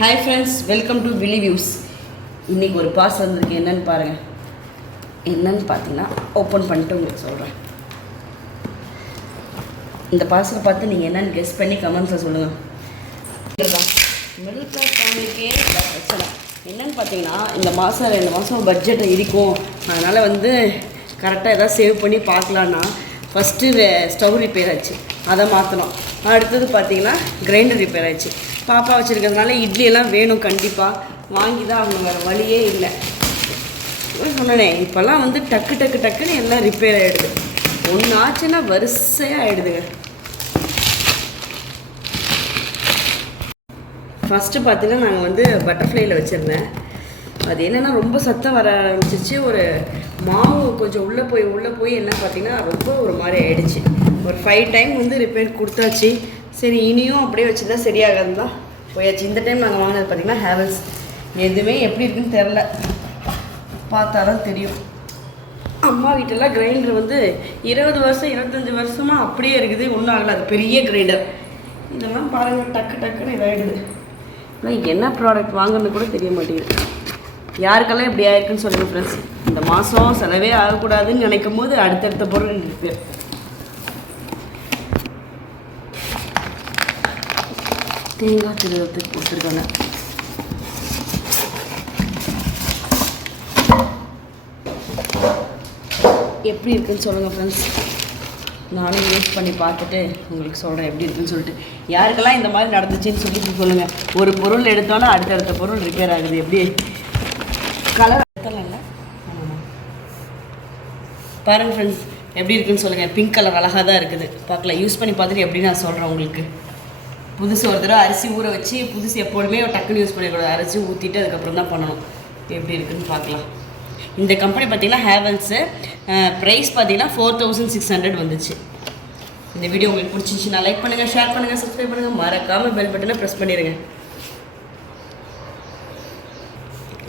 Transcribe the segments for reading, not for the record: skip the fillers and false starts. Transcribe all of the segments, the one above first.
Hi friends, welcome to Willy Views. இன்னைக்கு ஒரு parcel வந்திருக்கு. என்னன்னு பாருங்க. என்னன்னு பார்த்தீங்கன்னா ஓப்பன் பண்ணிட்டு உங்களுக்கு சொல்கிறேன். இந்த பார்சலை பார்த்து நீங்கள் என்னன்னு கெஸ் பண்ணி கமெண்ட்ஸில் சொல்லுங்கள். மிடில் கிளாஸ் ஃபேமிலிக்கே பிரச்சனை என்னன்னு பார்த்தீங்கன்னா இந்த மாதம் பட்ஜெட் இருக்கும். அதனால் கரெக்டாக எதாவது சேவ் பண்ணி பார்க்கலான்னா ஃபஸ்ட்டு ஸ்டவ் ரிப்பேர் ஆச்சு, அதை மாற்றணும். அடுத்தது பார்த்தீங்கன்னா கிரைண்டர் ரிப்பேர் ஆச்சு. பாப்பா வச்சுருக்கிறதுனால இட்லியெல்லாம் வேணும், கண்டிப்பாக வாங்கி தான் அவங்க வேறு வழியே இல்லை. சொன்னேன் இப்போல்லாம் டக்குன்னு எல்லாம் ரிப்பேர் ஆகிடுது. ஒன்று ஆச்சுன்னா வரிசையாக ஆகிடுதுங்க. ஃபஸ்ட்டு பார்த்தீங்கன்னா நாங்கள் பட்டர்ஃப்ளையில் வச்சுருந்தேன். அது என்னென்னா ரொம்ப சத்தம் வர ஆரம்பிச்சிச்சு. ஒரு மாவு கொஞ்சம் உள்ளே போய் என்ன பார்த்திங்கன்னா ரொம்ப ஒரு மாதிரி ஆகிடுச்சு. ஒரு 5 டைம் ரிப்பேர் கொடுத்தாச்சு. சரி இனியும் அப்படியே வச்சுருந்தா சரியாகாது தான் போயாச்சு. இந்த டைம் நாங்கள் வாங்கினது பார்த்திங்கன்னா ஹேவல்ஸ். எதுவுமே எப்படி இருக்குன்னு தெரில, பார்த்தா தான் தெரியும். அம்மா வீட்டெல்லாம் கிரைண்டர் 20 வருஷம் 25 வருஷமாக அப்படியே இருக்குது, ஒன்றும் ஆகலை. அது பெரிய கிரைண்டர். இதெல்லாம் பாருங்கள் டக்குன்னு இதாகிடுது. ஆனால் என்ன ப்ராடக்ட் வாங்குறது கூட தெரிய மாட்டேங்குது. யாருக்கெல்லாம் இப்படி ஆயிருக்குன்னு சொல்லுங்கள் ஃப்ரெண்ட்ஸ். இந்த மாதம் செலவே ஆகக்கூடாதுன்னு நினைக்கும் போது அடுத்தடுத்த பொருள் இருக்குது. தேங்காய் திருவத்துக்கு கொடுத்துருக்காங்க. எப்படி இருக்குன்னு சொல்லுங்கள் ஃப்ரெண்ட்ஸ். நானும் யூஸ் பண்ணி பார்த்துட்டு உங்களுக்கு சொல்கிறேன் எப்படி இருக்குன்னு சொல்லிட்டு. யாருக்கெல்லாம் இந்த மாதிரி நடந்துச்சுன்னு சொல்லிட்டு சொல்லுங்கள். ஒரு பொருள் எடுத்தோன்னா அடுத்தடுத்த பொருள் ரிப்பேர் ஆகுது. எப்படி கலர் எடுத்தல பாருங்கள் ஃப்ரெண்ட்ஸ், எப்படி இருக்குன்னு சொல்லுங்கள். பிங்க் கலர் அழகாக தான் இருக்குது. பார்க்கலாம், யூஸ் பண்ணி பார்த்துட்டு எப்படி நான் சொல்கிறேன் உங்களுக்கு. புதுசு ஒரு தடவை அரிசி ஊற வச்சு, புதுசு எப்போதுமே டக்குன்னு யூஸ் பண்ணிக்கூடாது. அரிசி ஊற்றிட்டு அதுக்கப்புறம் தான் பண்ணணும். எப்படி இருக்குன்னு பார்க்கலாம். இந்த கம்பெனி பார்த்திங்கன்னா ஹேவல்ஸு. ப்ரைஸ் பார்த்திங்கன்னா 4600 வந்துச்சு. இந்த வீடியோ உங்களுக்கு பிடிச்சிருந்துச்சுன்னா லைக் பண்ணுங்கள், ஷேர் பண்ணுங்கள், சப்ஸ்கிரைப் பண்ணுங்கள், மறக்காமல் பெல் பட்டனை ப்ரெஸ் பண்ணிடுங்க.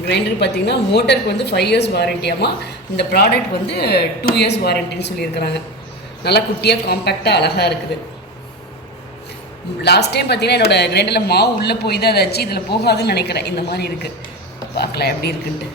கிரைண்டர் பார்த்திங்கன்னா மோட்டருக்கு 5 இயர்ஸ் வாரண்டியாமா. இந்த ப்ராடக்ட் 2 இயர்ஸ் வாரண்டின்னு சொல்லியிருக்கிறாங்க. நல்லா குட்டியாக காம்பேக்டாக அழகாக இருக்குது. லாஸ்ட் டைம் பார்த்திங்கன்னா என்னோடய கிரைண்டரில் மாவு உள்ளே போய் தான் அதாச்சு. இதில் போகாதுன்னு நினைக்கிறேன். இந்த மாதிரி இருக்குது. பார்க்கலாம் எப்படி இருக்குன்ட்டு.